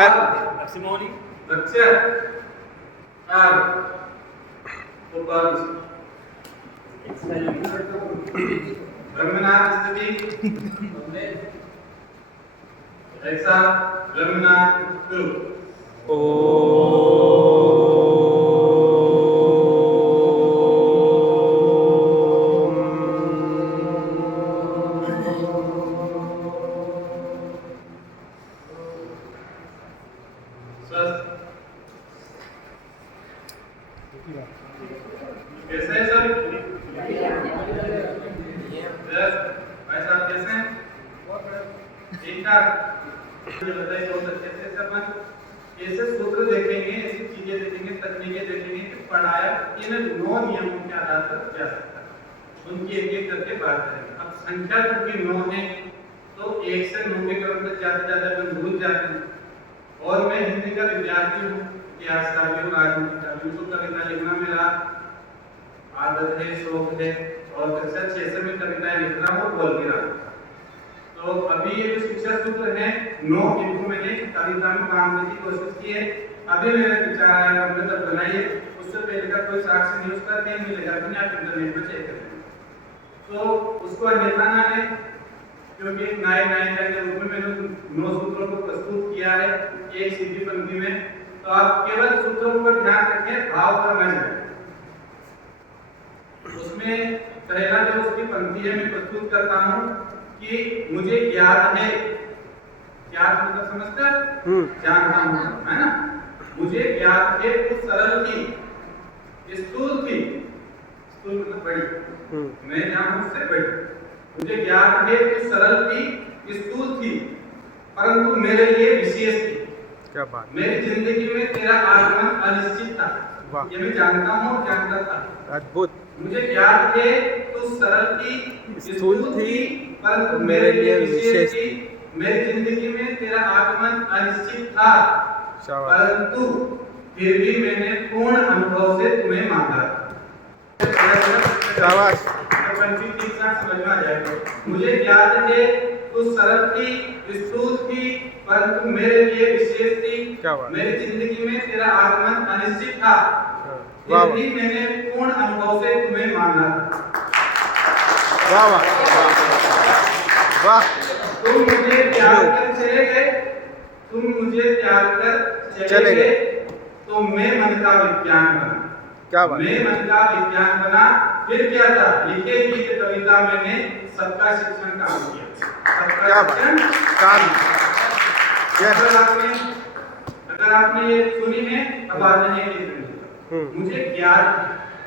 Simoni लक्ष्य ब्रह्मनाथ स्थिति ऐसा ब्रह्मनाथ गुरु कैसे है सर? भाई साहब कैसे हैं? ठीक ठाक। ये बताइए बहुत अच्छे से सब ऐसे सूत्र देखेंगे, ऐसी चीजें देखेंगे, तकनीकें देखेंगे कि पढ़ाया इन 9 नियमों के आधार पर जा सकता है। उनकी एक एक करके बात करेंगे। अब संख्या चूंकि 9 है तो 1 से 9 के क्रम तक जाते जाते अपन भूल जाते हैं। और मैं हिंदी का विद्यार्थी हूँ, इतिहास का भी हूँ, राजनीति का भी हूँ, तो कविता लिखना मेरा आदत है, शौक है और कक्षा 6 से मैं कविताएं लिख रहा हूँ, बोल भी रहा हूँ। तो अभी ये जो शिक्षा सूत्र है 9 इनको मैंने कविता में काम करने की कोशिश की है। अभी मेरा विचार आया हमने तब बनाइए, उससे पहले का कोई साक्ष्य नहीं, उसका कहीं मिलेगा नहीं, आप इंटरनेट पर चेक करें। तो उसको अन्यथा ना लें, क्योंकि नए के रूप में मैंने 9 सूत्रों को प्रस्तुत किया है एक सीधी पंक्ति में। तो आप केवल सूत्रों पर ध्यान रखें, भाव पर न जाएं। उसमें पहला जो उसकी पंक्ति है मैं प्रस्तुत करता हूँ कि मुझे ज्ञात है, ज्ञात मतलब समझते हैं, जानता हूँ, है ना। मुझे ज्ञात है तू सरल थी, स्थूल थी, स्थूल मतलब बड़ी, मैं जानूं उससे बड़ी। मुझे ज्ञात है तू सरल थी, स्थूल थी, परंतु मेरे लिए विशेष थी। क्या बात। मेरी जिंदगी में तेरा आगमन अनिश्चित था, ये मैं जानता हूँ, जानता था। अद्भुत। मुझे ज्ञात है तू सरल थी, स्थूल थी, परंतु मेरे लिए विशेष थी। मेरी जिंदगी में तेरा आगमन अनिश्चित था, परंतु फिर भी मैंने पूर्ण अनुभव से तुम्हें मांगा। शाबाश। समझ में आ जाएगा। मुझे ज्ञात है तू सरल थी, स्थूल थी, परंतु मेरे लिए विशेष थी। मेरी जिंदगी में तेरा आगमन अनिश्चित था, फिर भी मैंने पूर्ण अनुभव से तुम्हें माना। वाह वाह वाह। तुम मुझे त्याग कर चले गए, तुम मुझे त्याग कर चले गए, तो मैं मन का विज्ञान बना। क्या बात। मैं मन का विज्ञान बना। फिर क्या था? लिखे गीत कविता मैंने सबका शिक्षण काम किया। क्या बात। अगर आपने ये सुनी है अब आ जाइए। मुझे ज्ञान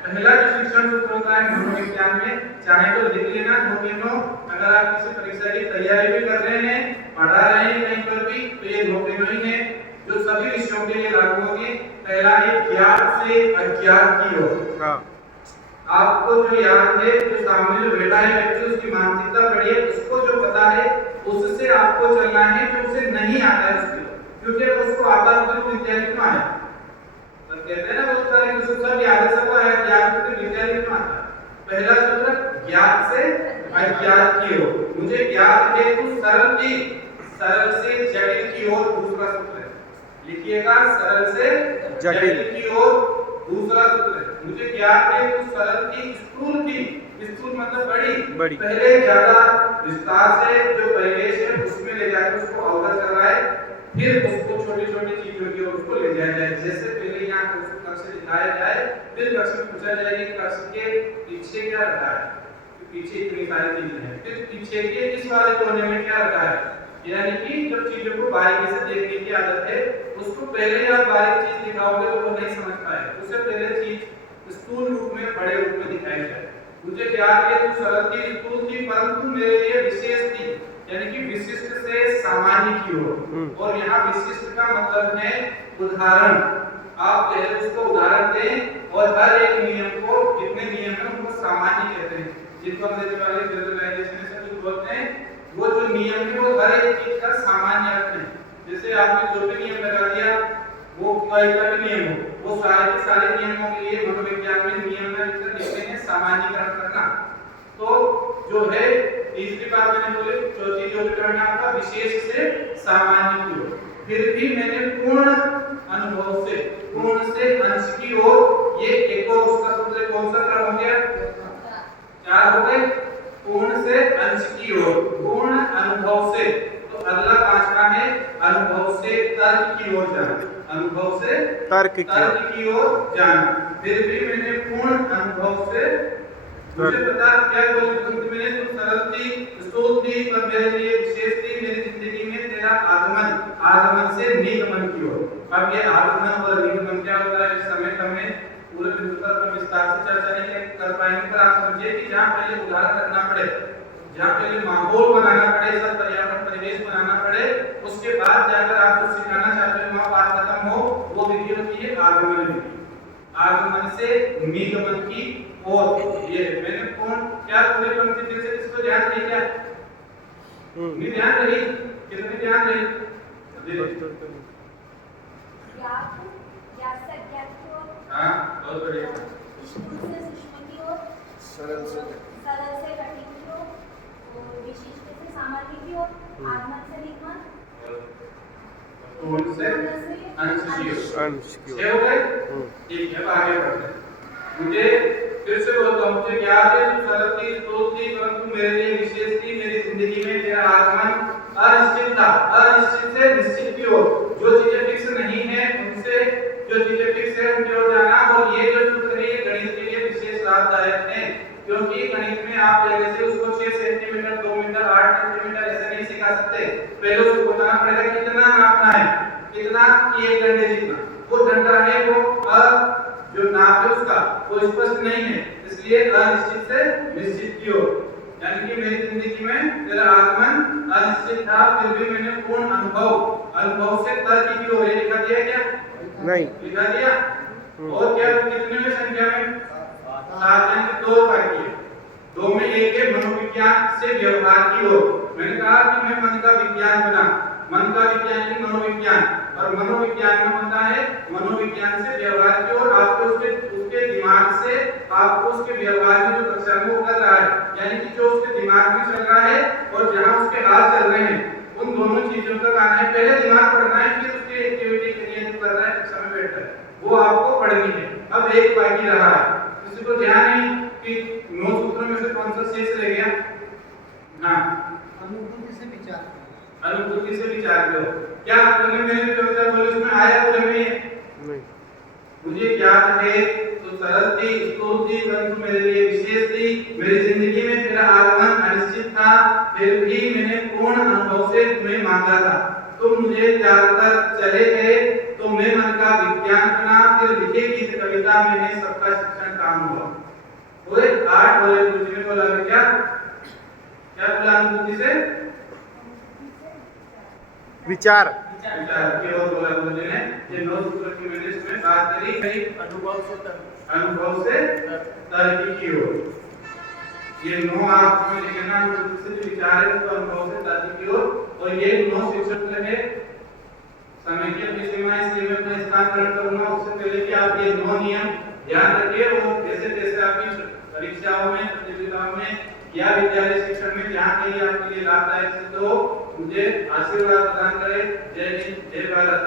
पहला जो शिक्षण सूत्र होता है मनोविज्ञान में, चाहे तो लिख लेना नोकेनो। अगर आप किसी परीक्षा की तैयारी भी कर रहे हैं, पढ़ा रहे हैं कहीं पर भी, तो ये नोकेनो ही है जो सभी विषयों के लिए लागू होगी। पहला है ज्ञात से अज्ञात की ओर। आपको जो याद है, जो सामने जो बैठा है व्यक्ति, उसकी मानसिकता पढ़ी है, उसको जो पता है उससे आपको चलना है, जो उसे नहीं आता है उसके, क्योंकि उसको आता है तो विद्यालय में आया। तो कहते हैं ना बहुत सारे कि सब याद है, सब आया, ज्ञान तो विद्यालय में आता है। पहला सूत्र ज्ञात से अज्ञात की ओर। मुझे ज्ञात है तू सरल थी, सरल से जटिल की ओर। दूसरा सूत्र है, लिखिएगा, सरल से जटिल की ओर। दूसरा सूत्र है, मुझे ज्ञात है तू सरल थी, स्थूल थी, स्थूल मतलब बड़ी। पहले ज्यादा विस्तार से जो परिवेश है उसमें ले जाकर उसको अवगत करवाए, फिर उसको छोटी छोटी चीजों की ओर उसको ले जाया जाए। जैसे पहले यहाँ कक्ष दिखाया जाए, फिर कक्ष में पूछा जाए कि कक्ष के पीछे क्या रखा है, तो पीछे इतनी सारी चीजें हैं, फिर पीछे के इस वाले कोने में क्या रखा है। यानी कि जब चीजों को बारीकी से देखने की आदत है, उसको पहले आप बारीक चीज दिखाओगे तो वो नहीं समझ पाए। उससे पहले चीज स्थूल रूप में, बड़े रूप में दिखाई जाए। मुझे ज्ञात है तू सरल थी, स्थूल थी, परंतु मेरे लिए विशेष थी, यानी कि विशिष्ट से सामान्य की ओर। और यहाँ विशिष्ट का मतलब है उदाहरण। आप पहले उसको उदाहरण दें और हर एक नियम को, जितने नियम हैं उनको सामान्य कहते हैं, जिनको अंग्रेजी वाले जनरलाइजेशन से कुछ बोलते हैं। वो जो नियम है वो हर एक चीज का सामान्य अर्थ है। जैसे आपने जो भी नियम लगा दिया वो कोई का भी नियम हो, वो सारे के सारे नियमों के लिए मनोविज्ञान में नियम में लिखते हैं सामान्यीकरण करना। तो जो है तीसरी बात मैंने बोली, चौथी जो भी करना आपका विशेष से सामान्य की ओर। फिर भी मैंने तर्क की ओर जाना। फिर भी मैंने पूर्ण अनुभव से, मुझे पता क्या बोली मैंने, तुम सरल थी, स्थूल थी, पर मेरे लिए विशेष थी। मेरी जिंदगी में तेरा आगमन, आगमन से निगमन की ओर। अब ये आगमन और निगमन क्या होता है, इस समय हमें पूरे बिंदु पर विस्तार से चर्चा नहीं कर पाएंगे, पर आप समझिए कि जहाँ पहले उदाहरण रखना पड़े, जहाँ पहले माहौल बनाना पड़े, सब पर्यावरण परिवेश बनाना पड़े, उसके बाद जाकर आप जो सिखाना चाहते हो वहाँ बात खत्म हो, वो विधि होती है आगमन विधि। आगमन से निगमन की ओर। ये मैंने कौन क्या पूरे पंक्ति फिर से इसको ध्यान रही क्या? नहीं ध्यान रही, कितने ध्यान रही? हाँ बहुत बढ़िया। सरल से कठिन की ओर, और विशिष्ट से सामान्य की ओर, आगमन से निगमन, पूर्ण से अंश की ओर। अंश की ये हो गए? ठीक है, अब आगे बढ़ते हैं। मुझे फिर से बोलता हूँ, मुझे याद है तू सरल थी, स्थूल थी, परंतु मेरे लिए विशेष थी। मेरी जिंदगी में तेरा आगमन अनिश्चित था, अनिश्चित से निश्चित की ओर। जो चीजें फिक्स नहीं है उनसे, जो चीजें फिक्स है उनकी ओर जाना। और ये जो सूत्र है ये गणित के लिए विशेष लाभदायक है, क्योंकि गणित में आप जैसे उसको 6 सेंटीमीटर, 2 मीटर, 8 सेंटीमीटर ऐसे नहीं सिखा सकते। पहले उसको बताना पड़ेगा कितना नापना है, कितना कि 1 डंडे जितना। वो डंडा है वो जो नाप है उसका वो स्पष्ट नहीं है, इसलिए अनिश्चित से निश्चित की ओर। यानी कि मेरी जिंदगी में तेरा आगमन अनिश्चित था, फिर भी मैंने पूर्ण अनुभव, अनुभव से तर्क की ओर। लिखा दिया क्या? नहीं लिखा दिया। और क्या कितने में संख्या में? 7 यानी कि 2 का किए। 2 में 1 है मनोविज्ञान से व्यवहार की ओर। मैंने कहा कि मैं मन का विज्ञान बना, मन का विज्ञान यानी मनोविज्ञान, और मनोविज्ञान में होता है मनोविज्ञान से व्यवहार की ओर। आपको उसके दिमाग से, आपको उसके व्यवहार में जो कक्षा में वो कर रहा है, यानी कि जो उसके दिमाग में चल रहा है और जहाँ उसके हाथ चल रहे हैं, उन दोनों चीजों तक आना है। पहले दिमाग पढ़ना है, फिर उसकी एक्टिविटी करिए जो कर रहा है कक्षा में बैठ कर, वो आपको पढ़नी है। अब एक बाकी रहा है, किसी को ध्यान नहीं कि 9 सूत्रों में से कौन सा शेष रह गया? हाँ, अनुभूति से विचार, अनुभूति से विचार करो। क्या आपने मैंने जो बोला उसमें आया पूरे में? नहीं मुझे याद है तो सरल थी, स्थूल थी, परंतु मेरे लिए विशेष थी। मेरी जिंदगी में तेरा आगमन अनिश्चित था, फिर भी मैंने पूर्ण अनुभव से तुम्हें मांगा था। तुम मुझे त्याग कर चले गए तो मैं मन का विज्ञान बना, फिर लिखे गीत कविता मैंने सबका शिक्षण काम हुआ। ओए 8 बोले गुरुजी ने बोला क्या? क्या बोला अनुभूति से? विचार विचार की ओर बोला गुरुजी ने। ये 9 सूत्रों की मैंने इसमें बात करी, अनुभव से तर्क की ओर। ये 9 आप में लिखना, अनुभूति से जो विचार है तो अनुभव से तर्क की ओर। और ये 9 शिक्षक है समय की अपनी सीमा, इसलिए मैं अपना स्थान ग्रहण करूंगा। उससे पहले कि आप ये 9 नियम ध्यान रखिए और जैसे जैसे आपकी परीक्षाओं में, प्रतियोगिताओं में या विद्यालय शिक्षण में जहाँ कहीं आपके लिए लाभदायक सिद्ध हो, मुझे आशीर्वाद प्रदान करें। जय हिंद, जय भारत।